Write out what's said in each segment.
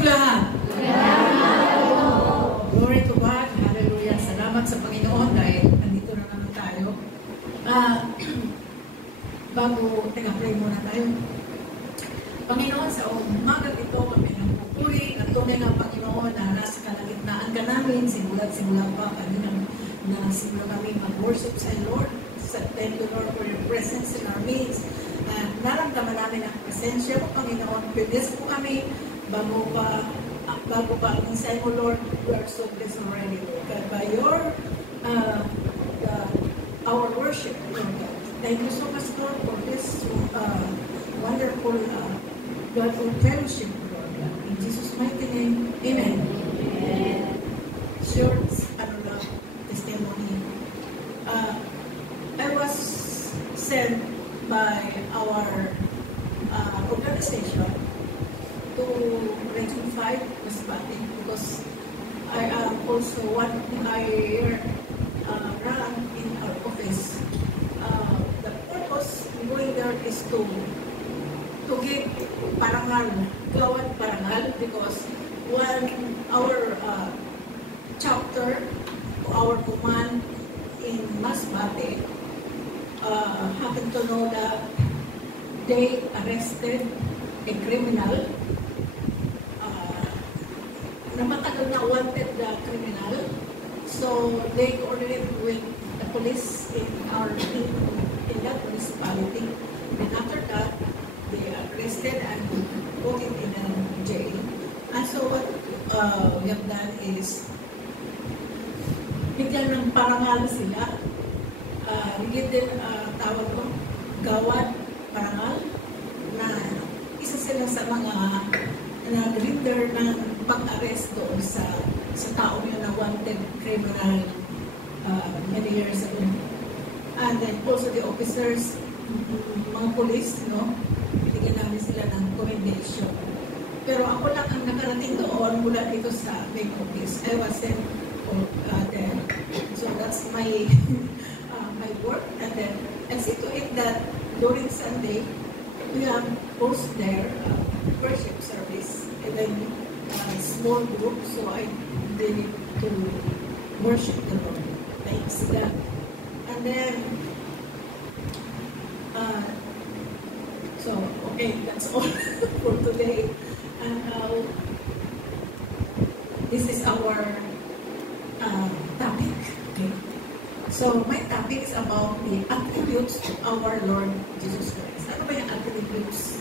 kayong lahat. Glory to God. Hallelujah. Salamat sa Panginoon dahil nandito na naman tayo. Pray muna tayo. Panginoon, sa umaga ito kami ng pupuri at tunay ng Panginoon na nasa kalagitnaan ka namin, simulat-simula pa kanina na simula kami mag-worship sa Lord. Thank you, Lord, for your presence in our midst. Naramdaman namin ang presensya mo, Panginoon. Pwede po kami bago pa ang inside mo, Lord, we are so blessed already, Lord. God, by your our worship, Lord God. Thank you so much, Lord, for this wonderful Godful fellowship, Lord God. In Jesus' mighty name, Amen. Short, testimony. I was sent by our organization to Region 5, Masbate, because I am also I run in our office. The purpose of going there is to give parangal, gawad parangal, because our chapter, our command in Masbate happened to know that they arrested a criminal na matagal na wanted the criminal. So they coordinated with the police in that municipality. And after that, they arrested and put it in a jail. And so what we have done is bigyan ng parangal sila. Give them tawag ko, gawad parangal, na isa sila sa mga nag-render ng pag-arrest doon sa taong yun na wanted criminal many years ago. And then also the officers, mga police, no, binigyan namin sila ng commendation. Pero ako lang ang nakarating doon mula dito sa main office. I was sent there. So that's my my work. And then I see to it that during Sunday, we have host there worship service, and then small group, so I did it to worship the Lord. Thanks God. And then so okay, that's all for today. And now this is our topic. Okay. So my topic is about the attributes of our Lord Jesus Christ. Ano ba yung attributes?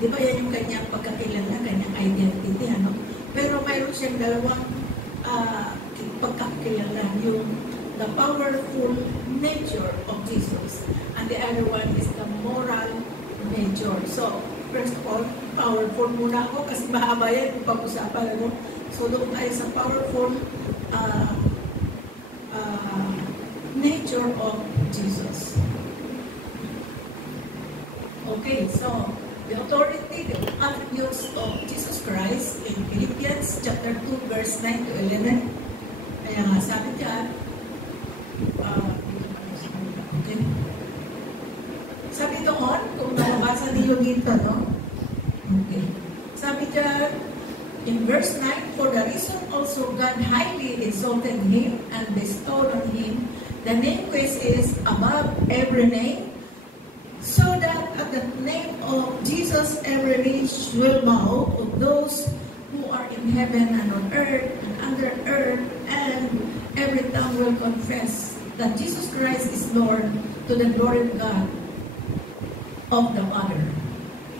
Di ba yan yung kanyang pagkakilala, kanyang identity, ano? Pero mayroon siyang dalawang pagkakilala, yung the powerful nature of Jesus, and the other one is the moral nature. So, first of all, powerful muna ako kasi mahaba yan yung pag-usapan, ano? So, doon tayo sa powerful nature of Jesus. Okay, so the authority, the attributes of Jesus Christ in Philippians chapter 2, verse 9 to 11. Kaya nga, sabi dyan, okay. Sabi doon, kung nababasa niyo dito, no? Okay. Sabi dyan, in verse 9, for the reason also God highly exalted him and bestowed on him the name which is above every name, so that at the name of Jesus every knee will bow, of those who are in heaven and on earth and under earth, and every tongue will confess that Jesus Christ is Lord, to the glory of God of the Father.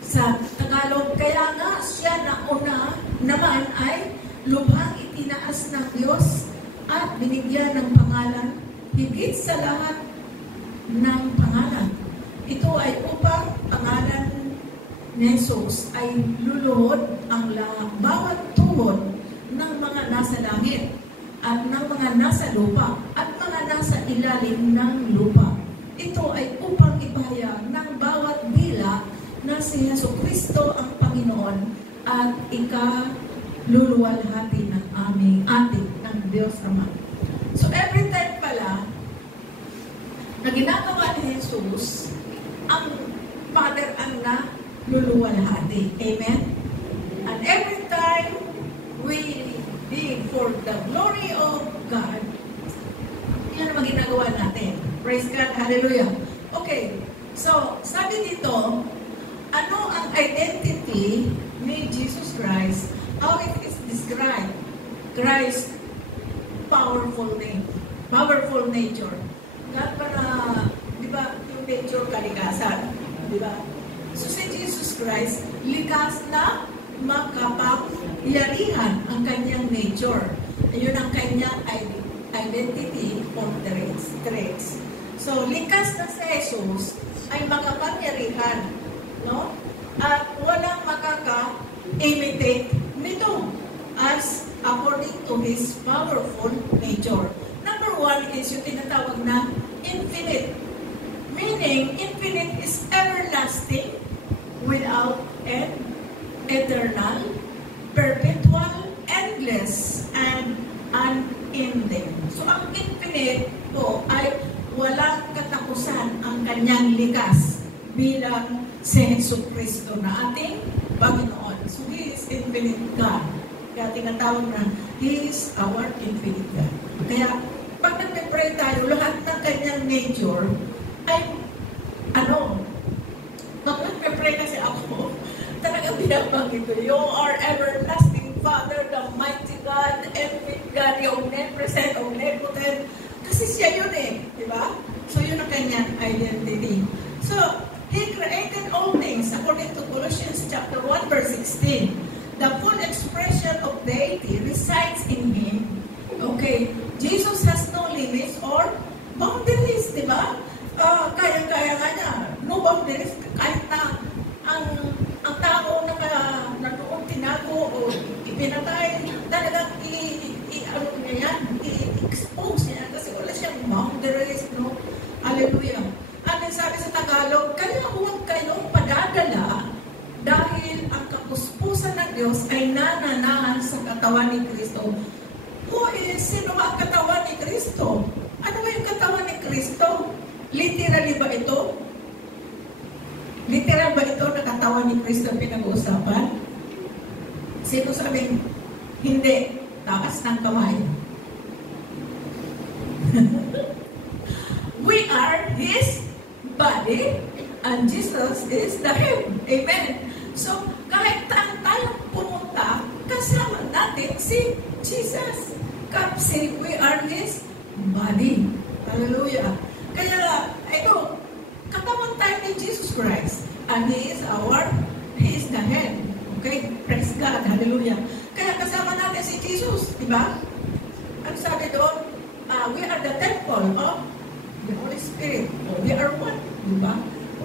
Sa Tagalog, kaya nga siya na una naman ay lubhang itinaas ng Diyos at binigyan ng pangalan higit sa lahat ng pangalan. Ito ay upang pangalan ni Jesus ay luluhod ang bawat tuhod ng mga nasa langit at ng mga nasa lupa at mga nasa ilalim ng lupa. Ito ay upang ipahayag ng bawat dila na si Jesucristo ang Panginoon at ikaluluwalhati ng aming ating ng Diyos Ama. So every time pala na ginagawa ni Jesus, ang Father ang na luluwalhati. Amen? And every time God, yan ang ginagawa natin. Praise God, hallelujah. Okay, so sabi dito, ano ang identity ni Jesus Christ? How it is described? Christ, powerful name, powerful nature. God pa na, di ba, yung nature kalikasan, di ba? So si Jesus Christ, likas na makapangyarihan ang kanyang nature. Ayun ang kanyang identity or traits. So, likas na si Jesus ay makapangyarihan, no? At walang makaka-imitate nito as according to His powerful nature. Number one is yung tinatawag na infinite. Meaning, infinite is everlasting, without end, eternal, perpetual, endless, and unending. So, ang infinite po ay walang katapusan ang kanyang likas bilang si Jesucristo na ating Panginoon. So, He is infinite God. Kaya tinatawag na, He is our infinite God. Kaya, pag nagpe-pray tayo, lahat ng kanyang nature ay, pag nagpe-pray kasi ako, talagang binabanggit ko, You are everlasting Father, the mighty God, infinite God, the omnipresent, omnipotent. Kasi siya yun di ba? So yun ang kanyang identity. So, He created all things according to Colossians chapter 1 verse 16. The full expression of deity resides in Him. Okay, Jesus has no limits or boundaries, di ba? Kaya-kaya nga niya, no boundaries, kahit na ang tao na doon tinago o ipinatay, talagang i-expose niya kasi wala siyang boundaries, no? Hallelujah. At sabi sa Tagalog, kaya huwag kayong padadala dahil ang kapuspusan ng Diyos ay nananahan sa katawan ni Kristo. Sino ba ang katawan ni Kristo? Ano ba yung katawan ni Kristo? Literally ba ito? Literal ba ito na katawan ni Kristo pinag-uusapan? Sino sabing hindi? Taas ng kamay. We are His body and Jesus is the head. Amen. So, kahit tayo pumunta, kasama natin si Jesus. Kasi we are His body. Hallelujah. Kaya, ito, katawan tayo ni Jesus Christ. And He is the head. Okay? Praise God. Hallelujah. Kaya kasama natin si Jesus. Diba? Ang sabi doon, we are the temple of the Holy Spirit. We are one. Diba?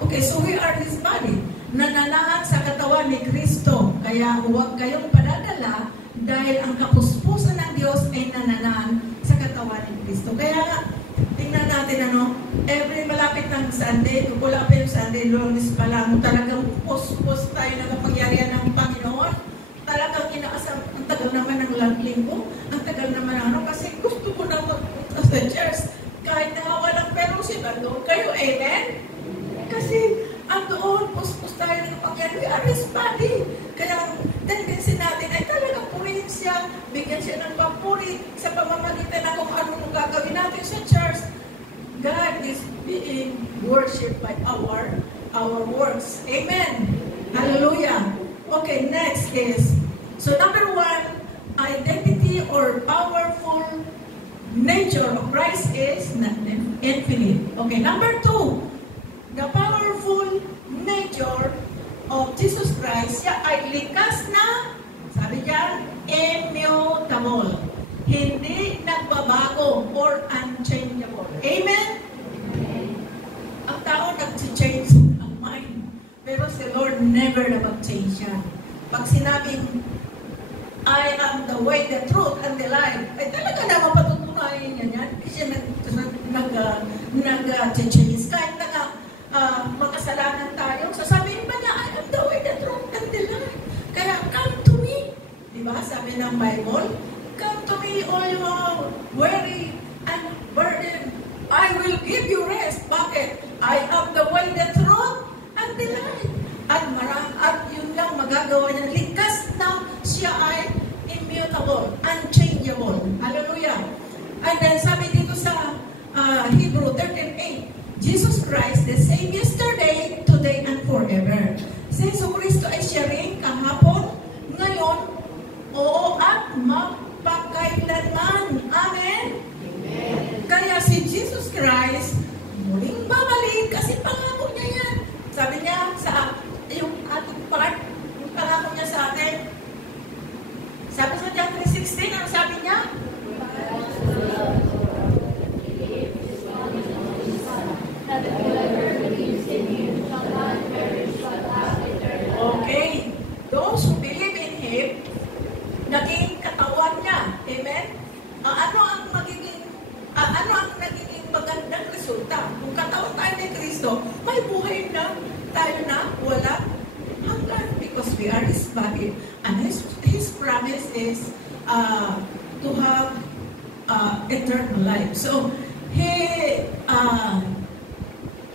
Okay, so we are His body. Nananahan sa katawan ni Kristo. Kaya huwag kayong padadala dahil ang kapuspusan ng Diyos ay nananahan sa katawan ni Kristo. Kaya tingnan natin every malapit ng Sunday, wala pa yung Sunday, Lunes pa lang, talagang pus tayo na kapangyarihan ng Panginoon. Talagang inaasam, ang tagal naman ng linggo, ang tagal naman kasi gusto ko na magpunta sa church. Kahit na walang perusin, doon kayo, amen? Kasi andoon, pus tayo ng kapangyarihan, we are His body. Kaya ang tendency natin ay talagang purihin siya, bigyan siya ng papuri sa pamamagitan na kung ano gagawin natin sa church. God is being worshipped by our works. Amen. Hallelujah. Okay, next is, so number one, identity or powerful nature of Christ is infinite. Okay, number two, the powerful nature of Jesus Christ, siya ay likas na, sabi diyan, immutable. Hindi nagbabago or unchangeable. Amen? Ang tao nag-change ang mind. Pero si Lord never na mag-change yan. Pag sinabing, I am the way, the truth, and the life, ay talaga naman patutunayan niya yan. Kasi nag-change. Kahit makasalanan tayo, sasabihin ba niya, I am the way, the truth, and the life. Kaya, come to me. Diba? Sabi ng Bible, come to me, all you are weary and burdened. I will give you rest. Bakit? I am the way, the truth, and the life. At yun lang magagawa niya. Likas na siya ay immutable, unchangeable. Hallelujah. And then sabi dito sa Hebrew 13:8, Jesus Christ, the same yesterday, today, and forever. Si Jesus Cristo ay siya rin kahapon, ngayon, oo, at magpakailanman. Amen? Amen. Kaya si Jesus Christ, muling babalik kasi pangako niya yan. Sabi niya sa yung ating part, yung pangako niya sa atin. Sabi sa John 3:16, ano sabi niya? Okay. Those who believe in Him, naging katawan niya. Amen? Ano ang nagiging magandang resulta? Kung katawan tayo ni Kristo, may buhay na tayo na wala hanggan because we are His body. And His promise is to have eternal life. So, He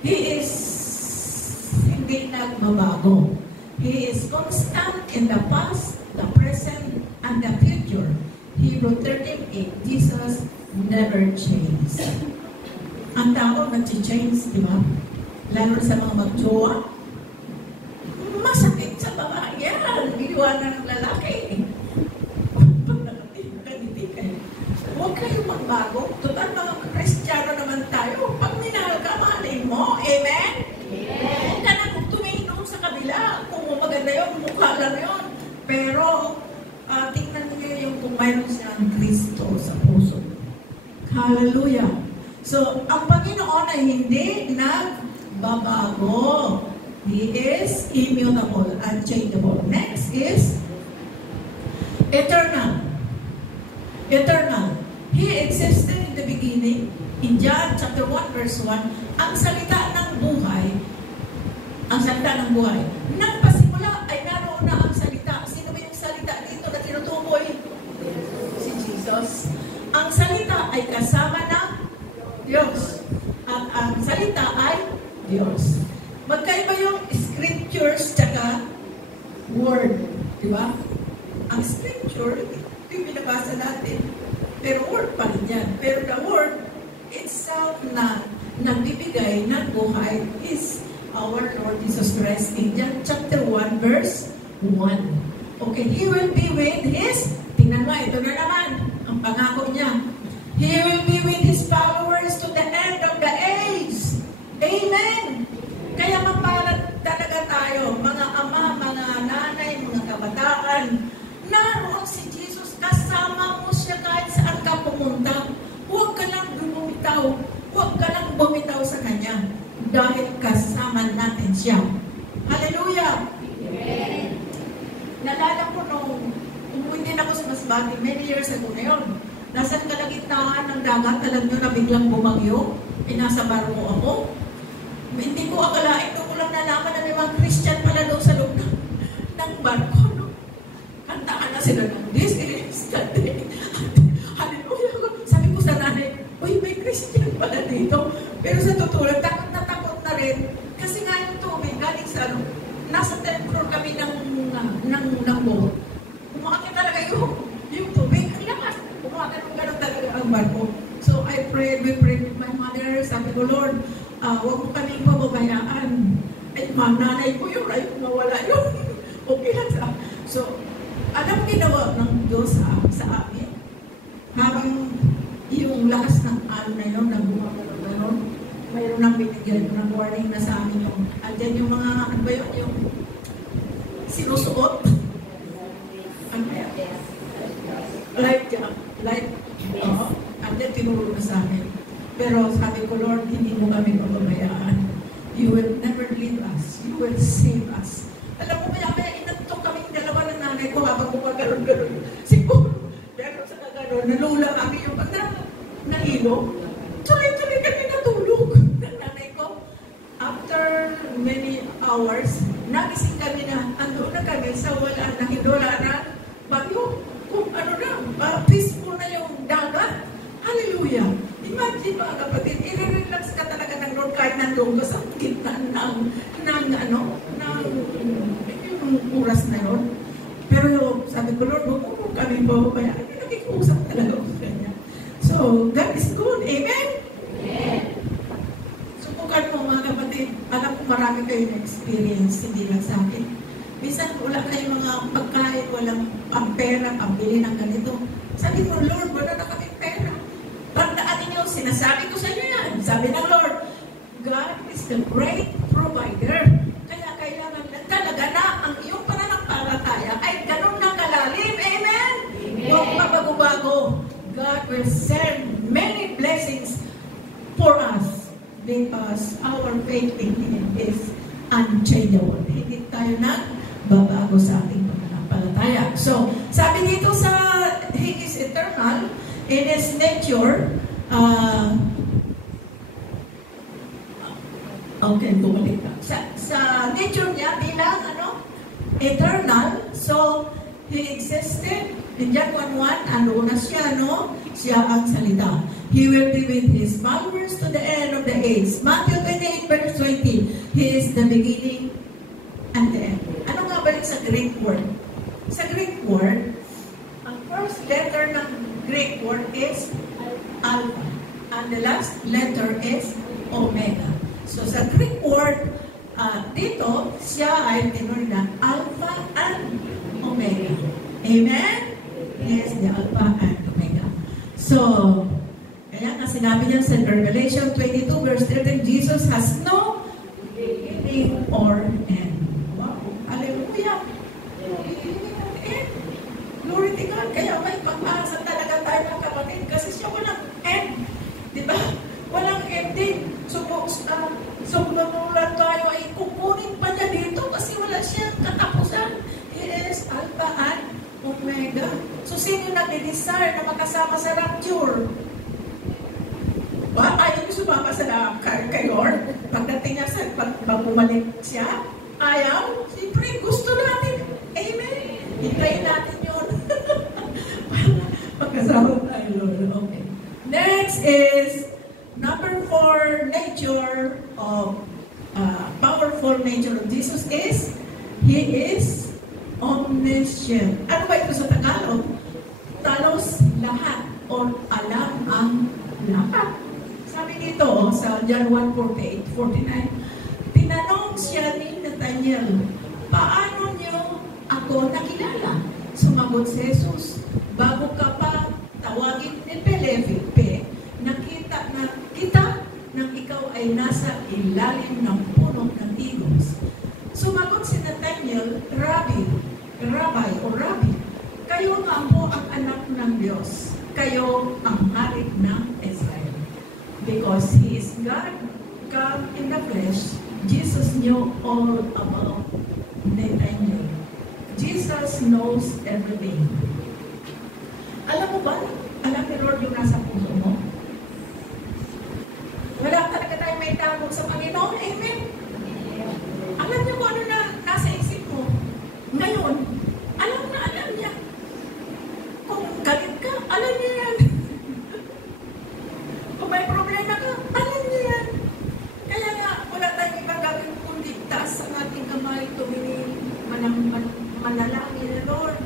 is hindi nagbabago. He is constant in the past, the present, and the future. Hebrew 13:8, Jesus never changed. Ang tao nag-change, di ba? Lalo sa mga mag-jowa. Masakit sa babae yan. Iliwanan ng lalaki. Huwag kayong magbago. Total mga Kristiyano naman tayo. Pag minahal ka, mahalin mo. Amen? Huwag ka na kung tumingin doon sa kabila. Kung maganda yun, mukha lang yun. Pero, tingnan niyo yung kung mayroon siyang Kristo sa puso. Hallelujah. So, ang Panginoon ay hindi nagbabago. He is immutable, unchangeable. Next is eternal. Eternal. He existed in the beginning. In John chapter 1 verse 1, ang salita ng buhay, nagpasimula ay naroon na ang salita. Sino ba yung salita dito na tinutukoy? Si Jesus. Ang salita ay kasama ng Diyos. At ang salita ay Diyos. Magkaiba yung scriptures tsaka word. Diba? Ang scripture, yung binabasa natin, pero word pa rin yan. Pero the word itself na nagbibigay ng buhay is our Lord Jesus Christ in John chapter 1 verse 1. Okay, He will be with His, tingnan mo, ito na naman, ang pangako niya. He will be with His followers to the end of the age. Amen! Kaya mapalad talaga tayo, mga ama, mga nanay, mga kabataan, naroon si Jesus, kasama mo siya kahit saan ka pumunta. Huwag ka lang bumitaw. Huwag ka lang bumitaw sa Kanya. Dahil kasama natin siya. Hallelujah! Amen! Nalala ko nung umuwi din ako sa Masbate, many years ago na yun. Nasa kalagitnaan ng dagat, alam nyo na biglang bumagyo. Pinasa barko ako. Hindi ko akalain, doon ko lang nalaman na may mga Christian pala doon sa loob ng barko. No? Kantaan na sila ng this is the day. Hallelujah! Sabi ko sa nanay, uy, may Christian pala dito. Pero sa totoo, takot na rin. Kasi nga yung tubig, galing sa nasa 10th floor kami ng boat. Umakit talaga yung tubig. Ang lakas. Umakit ng gano'n talaga ang barko. So we prayed with my mother. Sabi ko, Lord, huwag mo kaming pababayaan. Ay, nanay ko yun. Ay, mawala yun. Okay lang sa. So, alam ginawa ng Diyos sa amin. Habang yung lakas ng alon na yun, nagbuha mayroon nang binigyan ng warning na sa amin yung, andyan yung mga, ano ba yun, yung sinusuot. Ano kaya? Life job. Andyan tinuro na sa amin. Pero sabi ko, Lord, hindi mo kami pababayaan. You will never leave us. You will save us. Alam mo, maya inantok kaming dalawa ng nanay ko habang gumagano'n-ganon. Siguro, dahil sa kagano'n, nalula kami yung pag nahilo. Tuloy-tuloy kami natulog ng nanay ko. After many hours, nagising kami na, andoon na kami sa wala na bagyo. Kung ano na, peaceful na yung dagat. Hallelujah! Imagine mga kapatid, i-relax ka talaga ng Lord kahit nandun ka sa gitna ng oras na yun. Pero sabi ko, Lord, huwag mo kami bababayaan. Nakikusap talaga ako sa kanya. So, So, God is good. Amen? Amen. Subukan mo mga kapatid. Alam ko marami kayong experience, hindi lang sa akin. Minsan wala kayong mga pagkain, walang pampera, pambili ng ganito. Sabi mo, Lord, wala na kaming pera. Tandaan ninyo, sinasabi ko sa inyo yan. Sabi ng Lord, God is the great provider. Kaya kailangan na talaga na ang iyong pananampalataya ay ganun na kalalim. Amen? Huwag mabago-bago. God will send many blessings for us because our faith in Him is unchangeable. Hindi tayo na babago sa ating pananampalataya. So, sabi dito sa He is eternal in His nature. Okay, bumalik na. Sa nature niya bilang eternal. So, He existed. In John 1:1, ano na siya, no? Siya ang salita. He will be with His followers to the end of the age. Matthew 28 verse 20, He is the beginning and the end. Ano nga ba rin sa Greek word? Sa Greek word, ang first letter ng Greek word is Alpha. And the last letter is Omega. So sa Greek word, dito, siya ay tinuloy na Alpha and Omega. Amen? Yes, the Alpha and Omega. So, kaya nga sinabi niya sa Revelation 22 verse 13, Jesus has no beginning or end. Wow! Hallelujah! Glory to God! Kaya may pag-asa talaga tayo mga kapatid kasi siya walang end. Diba? Walang ending. So manulan tayo ay kukunin pa niya dito kasi wala siyang katapusan. He is Alpha and Omega. So sino nag-desire na makasama sa rapture? Ba? Ayaw niyo sumama sa kay Lord? Pagdating niya sa bumalik siya? Ayaw? Siyempre, gusto natin. Amen? Hintayin natin yun. Pagkasama tayo, Lord. Okay. Next is number 4 nature of powerful nature of Jesus is He is omniscient. Ano ba ito sa Tagalog? Talos lahat o alam ang lahat. Sabi dito sa John 1:48-49, tinanong siya ni Nathanael, paano niyo ako nakilala? Sumagot si Jesus, bago ka pa tawagin ni Felipe, nakita na kita nang ikaw ay nasa ilalim ng puno ng higos. Sumagot si Nathanael, Rabbi, kayo nga po ang anak ng Diyos. Kayo ang hari ng Israel. Because He is God, come in the flesh, Jesus knew all about Nathanael. Jesus knows everything. Alam mo ba? Alam ni Lord yung nasa puso mo? Wala talaga tayo may tago sa Panginoon. Amen? Alam niyo kung ano na nasa isip mo. Ngayon, alam niya. Kung galit ka, alam niya yan. Kung may problema ka, alam niya yan. Kaya nga, wala tayong ibang gawin kundi taas ang ating kamay, tumingin, manalangin na Lord.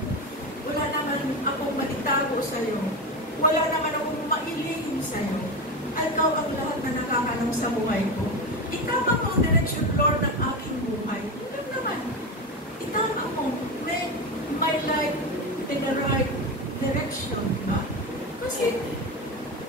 Wala naman akong maitago sa'yo. Wala naman akong mailihim sa'yo. Ikaw ang lahat na nakakalam sa buhay ko. Itama mo ang direction, Lord, ng aking buhay. Ikaw naman. Itama mo. Make my life in the right direction. Diba? Kasi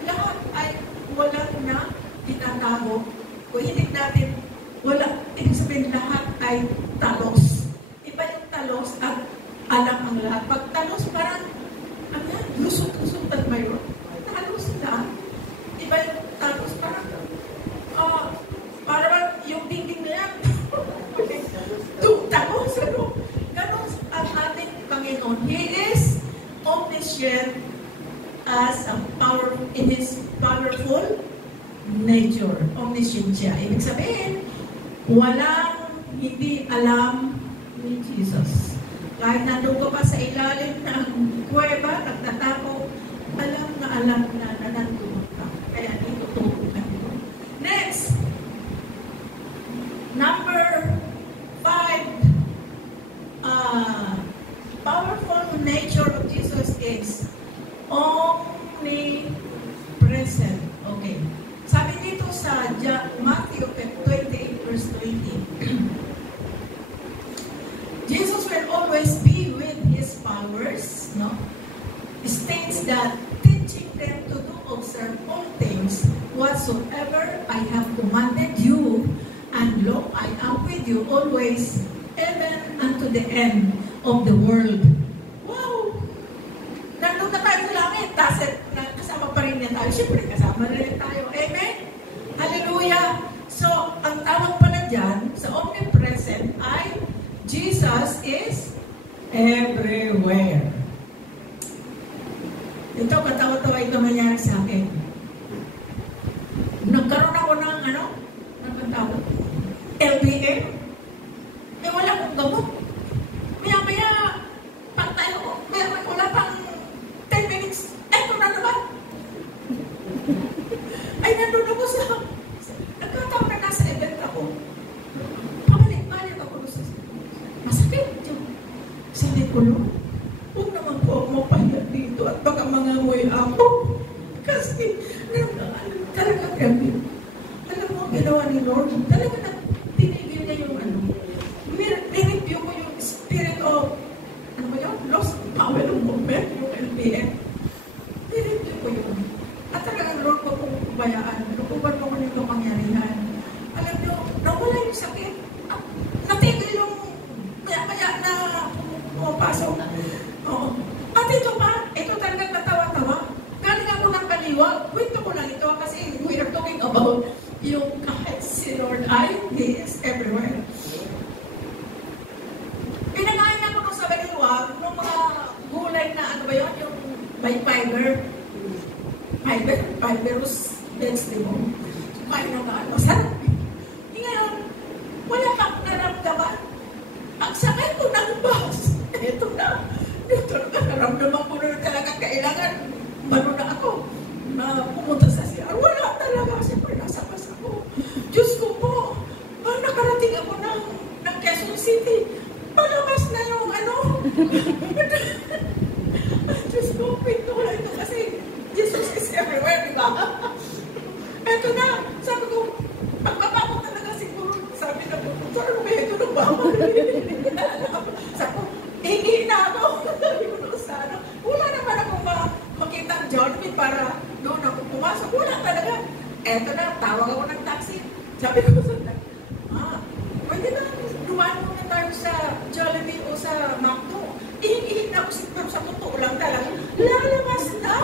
lahat ay wala na itatago. Kung hindi natin, wala. Ibig sabihin lahat ay talos. Iba yung talos at alam ang lahat. Pag talos, parang lusot-lusot at mayroon. Talos na. Iba yung talos, parang yung dingding na yan. Talos, ano? Ganon ang ating Panginoon. He is omniscient as a power in His powerful nature. Omniscient siya. Ibig sabihin, walang hindi alam ni Jesus. Kahit nandun ka pa sa ilalim ng kuweba, nagtatapo, alam na nandun ka. Kaya itutupo ka nito. Next, number 5, powerful nature of Jesus is omnipresent. omnipresent. Okay. Sabi dito sa Matthew 28 verse 20, Jesus will always be with his followers, no? It states that teaching them to do observe all things whatsoever I have commanded you, and lo, I am with you always, even unto the end of the world. Wow! Nandun na tayo sa langit, kasama pa rin niya tayo. Siyempre, kasama na rin tayo. Amen? Hallelujah! So, ang tawag pala dyan, sa omnipresent ay Jesus is everywhere. Ito, katawa-tawa ito nangyari sa akin. Nagkaroon ako ng tawag? LBM. Eh, wala akong gamot. Maya-maya, pag tayo, wala pang 10 minutes, eto na naman. Ay, nandun ako nagkataon na nasa event ako. Pabalik-balik ako sa masakit yun. Sabi ko, Lord, huwag naman po ako mapahiya dito at baka mangamoy ako. Kasi, talaga kami. Alam mo, ginawa ni Lord, talaga na tinigil niya yung nireview ko yung spirit of, lost power of movement, yung LPM. Nireview ko yun. At talagang Lord ko kung bayaan, lukuban mo ko nito pangyarihan. Alam niyo, nawala yung sakit. Natigil yung maya-maya na pumapasok. Oo. At ito talagang katawa-tawa. Galing ako ng kaliwag. Kwento ko lang ito kasi we are talking about yung kahit si Lord He is everywhere. Pinangain ako nung sa kaliwag, nung mga gulay na yung may fibrous vegetable. Kumain na masarap. Ngayon, wala kang naramdaman. Ang sakay ko ng bus. Ito na. Naramdaman ko na talaga kailangan na ako pumunta sa CR. Wala talaga kasi nasa bus ako. Diyos ko po, nakarating ako ng Quezon City. Palabas na yung Diyos ko, pinto ko lang ito kasi Jesus is everywhere, di ba? Ito na, sabi ko, pagbaba ko talaga siguro, sabi na po, ano ba ito nung baba? Sabi ko, hingi na ako. Sabi ko doon sa wala naman akong makita ang Jollibee para doon ako pumasok. Wala talaga. Eto na, tawag ako ng taxi. Sabi ko sa taxi, pwede na, dumaan muna tayo sa Jollibee o sa McDo. Ihingihin na ako sa totoo lang talaga. Lalabas na.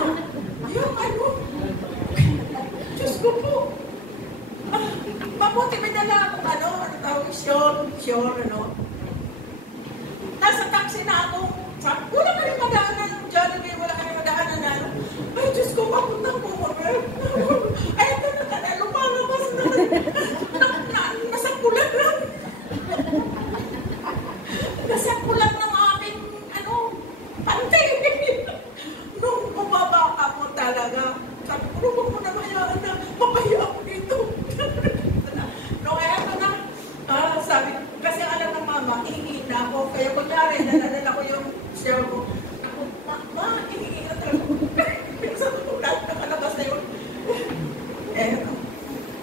Yung Diyos ko po. Mabuti may dala akong tawag, sure, Nasa taxi na ako. Sabi, wala kayong madaanan ng Jollibee, wala kayong madaanan na ay, Diyos ko, papuntang po mo. Ay, ito na, lumalabas na. Nasakulan lang. Nasakulan ng aking, pante. Nung bumaba ka mo talaga, sabi ko, huwag mo na mayaan na, mapahiya ako dito. No, eto na. Sabi, kasi alam ng mama, ihingi na ako. Kaya kunyari, nalalala ko yung share ko. Ako, ihingi na talaga. Pero sabi ko, nakalabas na yun.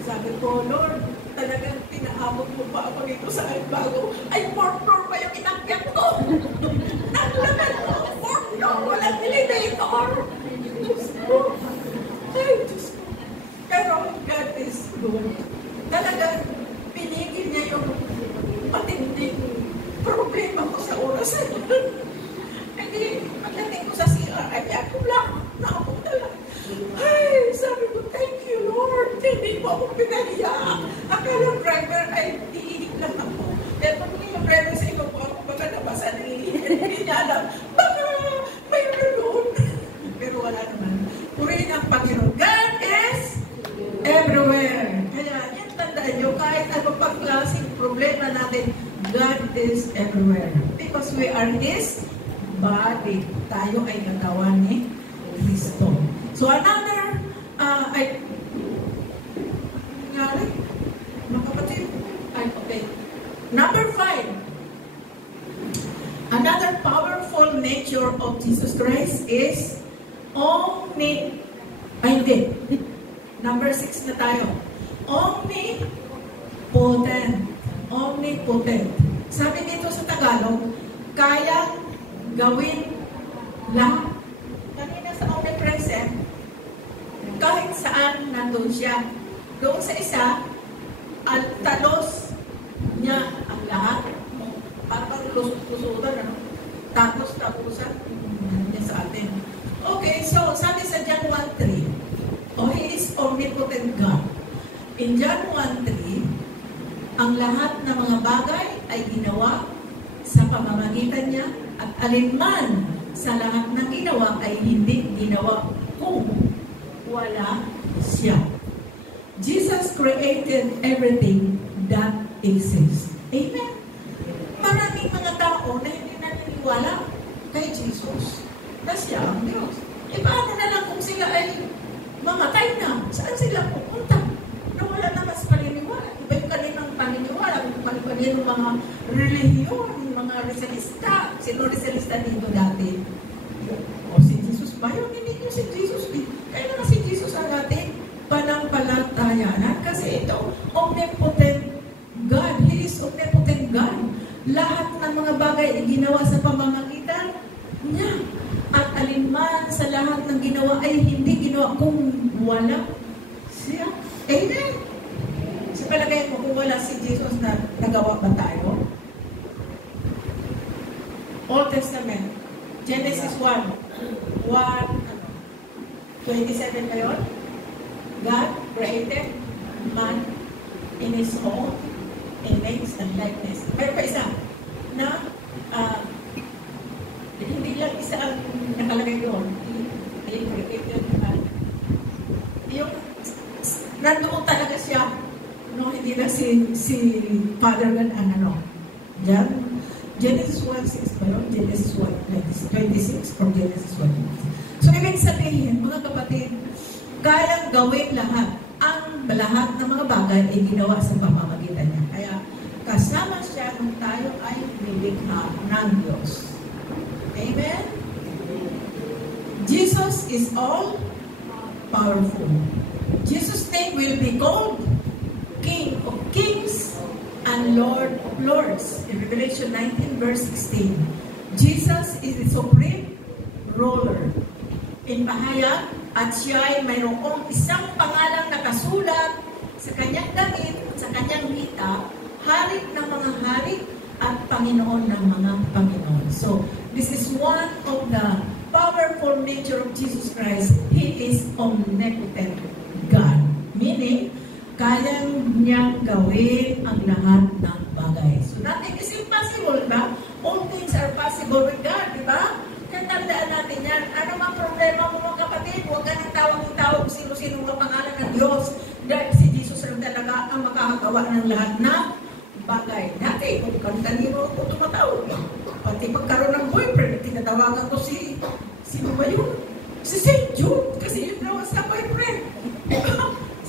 Sabi ko, Lord, talagang pinaabot mo pa ako dito sa bago. Ay, 4th floor pa yung inakyat ko. Naglaman ko, 4th floor, walang elevator. Diyos ko. Ay, Diyos ko. Pero, God is good. Talagang, pinigil niya yung matinding problema ko sa oras. Hindi, pagdating ko sa CR, ay ako lang, nakapunta lang. Ay, sabi ko, thank you, Lord. Hindi mo ako pinahiya. Akala driver ay iinig lang ako. Pero pag yung driver sa ikaw po ako, baka nabasan, hindi niya alam, baka mayroon doon. Pero wala naman. Purihin ang Panginoon. God is everywhere. Kaya, yan tandaan nyo, kahit ano pang klaseng problema natin, God is everywhere. Because we are His body. Tayo ay nagawa ni Kristo. So another, nangyari? Mga kapatid? Okay. Number 5. Another powerful nature of Jesus Christ is hindi. Number 6 na tayo. Omnipotent. Omnipotent. Sabi dito sa Tagalog, kaya gawin lahat. Kanina sa omnipresent, kahit saan nandun siya. Doon sa isa, at talos niya ang lahat. Parang lusutan, ano? Tapusan niya sa atin. Okay, so sabi sa John 1:3, He is omnipotent God. In John 1:3, ang lahat ng mga bagay ay ginawa sa pamamagitan niya at alinman sa lahat ng ginawa ay hindi ginawa kung wala siya. Jesus created everything that exists. Amen? Maraming mga tao na hindi naniniwala kay Jesus na siya ang Diyos. E paano na lang kung sila ay mamatay na? Saan sila pupunta? Na wala na mas paniniwala. Iba yung kanilang paniniwala. Yung mga relihiyon, yung mga Rizalista. Sino Rizalista dito dati? O si Jesus ba yun? Hindi nyo si Jesus. Kaya nga si Jesus ang ating panampalatayanan. Kasi ito, omnipotent God. He is omnipotent God. Lahat ng mga bagay ay ginawa sa pamamagitan niya. At alinman sa lahat ng ginawa ay hindi ginawa kung wala siya. Amen? Sa palagay mo, kung wala si Jesus na nagawa ba tayo? Old Testament, Genesis 1:27 ba yun? God created man in His own image and likeness. Pero pa isa, na hindi lang isa ang nakalagay doon. He created man. Yung nandoon talaga siya, no, hindi na si Father God ang ano. Genesis 1:6 ba yun? Genesis 1:26 or Genesis 1:26. So, ibig sabihin, mga kapatid, kayang gawin lahat. Ang lahat ng mga bagay ay ginawa sa pamamagitan niya. Kaya, kasama siya nung tayo ay nilikha ng Diyos. Amen? Jesus is all powerful. Jesus' name will be called King of Kings and Lord of Lords. In Revelation 19:16, Jesus is the supreme ruler. In pahayag, at siya ay mayroong isang pangalang nakasulat sa kanyang damit at sa kanyang hita, hari ng mga hari at Panginoon ng mga Panginoon. So, this is one of the powerful nature of Jesus Christ. He is omnipotent God. Meaning, kayang niyang gawin ang lahat ng bagay. So, nothing is impossible, ba? All things are possible with God, di ba? Kaya tandaan natin yan. Ano mang problema mo, mga kapatid? Huwag ka nang tawag sino-sino ang pangalan ng Diyos. Dahil si Jesus lang talaga ang makakagawa ng lahat na bagay. Dati, kung kanino ako tumatawag. Pati pagkaroon ng boyfriend, tinatawagan ko sino ba yun? Si St. Jude. Kasi yun naman sa boyfriend.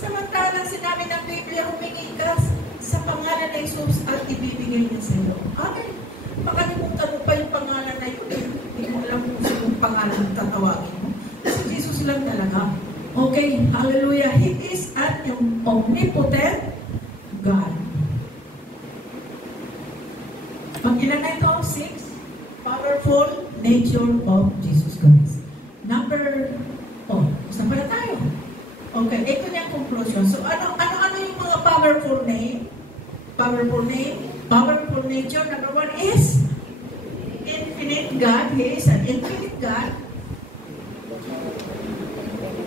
Samantalang sinabi ng Biblia, humingi ka sa pangalan ng Jesus at ibibigay niya sa iyo. Okay. Makalimutan mo pa yung pangalan na yun. Hindi mo alam kung sinong pangalan tatawagin mo. Kasi Jesus lang talaga. Okay, hallelujah. He is an omnipotent God. Pag ilan na ito? 6. Powerful nature of Jesus Christ. Saan pala tayo? Okay, ito niya ang conclusion. So, ano yung mga powerful name? Powerful name? Powerful nature, number 1 is infinite God. He is an infinite God.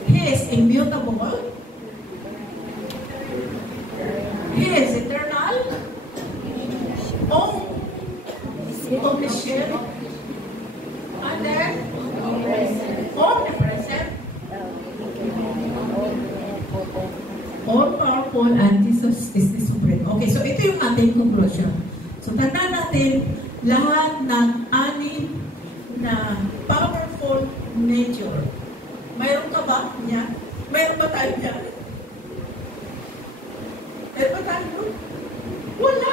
He is immutable. He is eternal. Omniscient. And then, omnipresent. All-powerful, and Jesus is the supreme. Okay, so ito yung ating conclusion. So, tandaan natin, lahat ng anim na powerful nature. Mayroon ka ba niya? Mayroon ba tayo niya? Mayroon ba tayo? Wala.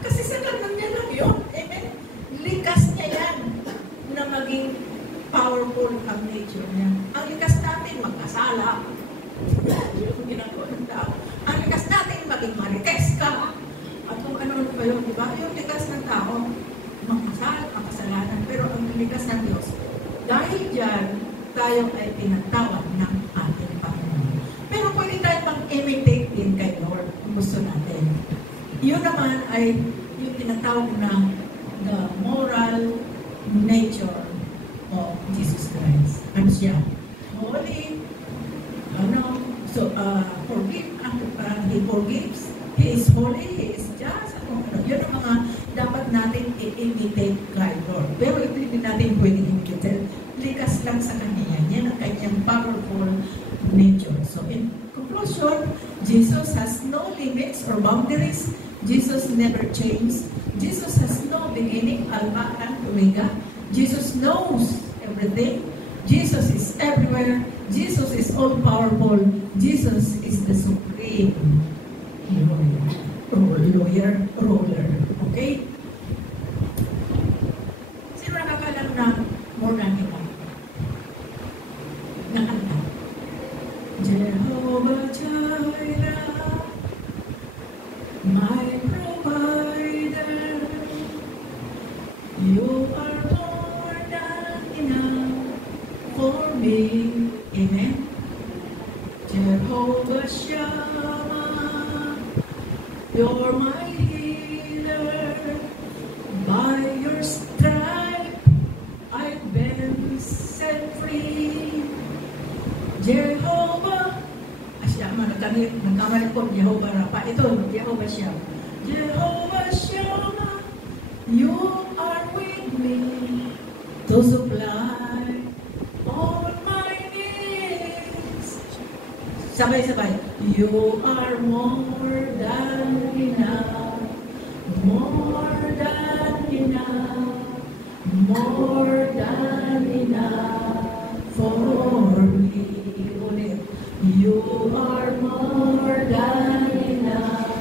Kasi sa kanan niya lang yun. Amen? Likas niya yan na maging powerful ang nature niya. Ang likas natin, magkasala. Yung ginagawa ng tao. Ang likas natin maging marites ka. At kung ano pa yun, di ba? Yung likas ng tao, makasalanan. Pero ang likas ng Diyos, dahil dyan, tayo ay pinatawag ng ating Panginoon. Pero pwede tayo pang-imitate din kay Lord kung gusto natin. Yun naman ay yung tinatawag na the moral nature of Jesus Christ. Ano siya? Holy, He forgives, He is holy, He is just, yun ang mga dapat natin i-imitate kay Lord. Pero hindi natin pwede imitate. Likas lang sa Kanya. Yan ang kanyang powerful nature. So in conclusion, Jesus has no limits or boundaries. Jesus never changes. Jesus has no beginning, Alpha and Omega. Jesus knows everything. Jesus is everywhere. Jesus is all-powerful. Jesus is the supreme ruler. Okay? Sino nakakalam na more than enough? Nakanta. Jehovah Jireh, my provider, you are more than enough for me. Amen. Jehovah Shammah, you're my healer. By your stripe, I've been set free. Jehovah, nagkamali po, Jehovah Rapha. Ito, Jehovah Shammah. Jehovah Shammah, you are with me to supply all my needs. Sabay-sabay. You are more than enough, more than enough, more than enough for me. Ulit. You are more than enough,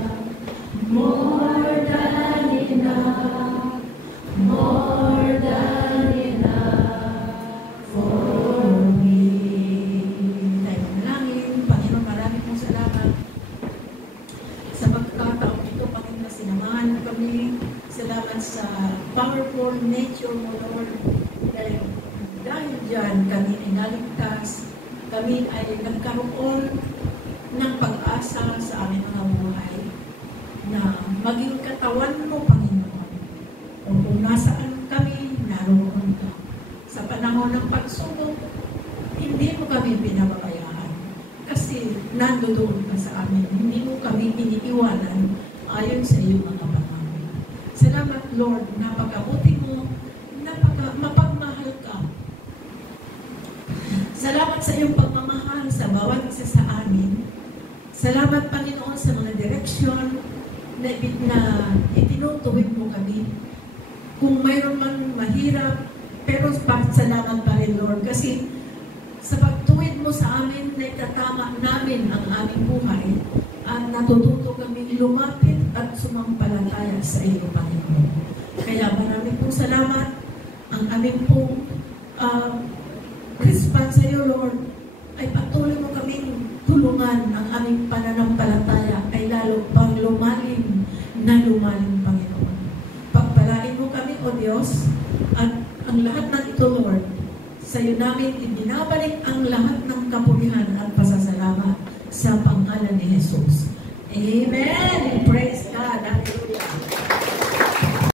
more than enough, more than enough for me. Tayo manalangin. Panginoon, marami pong salamat sa pagkakataon ito, Panginoon, na sinamahan mo kami. Salamat sa powerful nature mo, Lord. Dahil dyan, kami ay naligtas. Kami ay nagkaroon ng pag-asa sa aming mga buhay na maging katawan mo, Panginoon. O kung nasaan kami, naroon ka. Sa panahon ng pagsubok, hindi mo kami pinababayaan. Kasi nandoon ka sa amin. Hindi mo kami iniiwanan ayon sa iyong mga panahon. Salamat, Lord. Napakabuti mo. Mapagmahal ka. Salamat sa iyong pagmamahal sa bawat isa sa amin. Salamat, Panginoon, sa mga direksyon na itinutuwid mo kami. Kung mayroon man mahirap, pero salamat pa rin, Lord. Kasi sa pagtuwid mo sa amin, na itatama namin ang aming buhay at natututo kami lumapit at sumampalataya sa iyo, Panginoon. Kaya maraming pong salamat. Ang aming pong response sa iyo, Lord, ay patuloy mo kaming tulungan. Ang aming pananampalataya ay lalo pang lumalim na lumalim, Panginoon. Pagpalain mo kami, O Diyos, at ang lahat ng ito, Lord, sa iyo namin ibinabalik ang lahat ng kapulihan at pasasalamat sa pangalan ni Jesus. Amen. Praise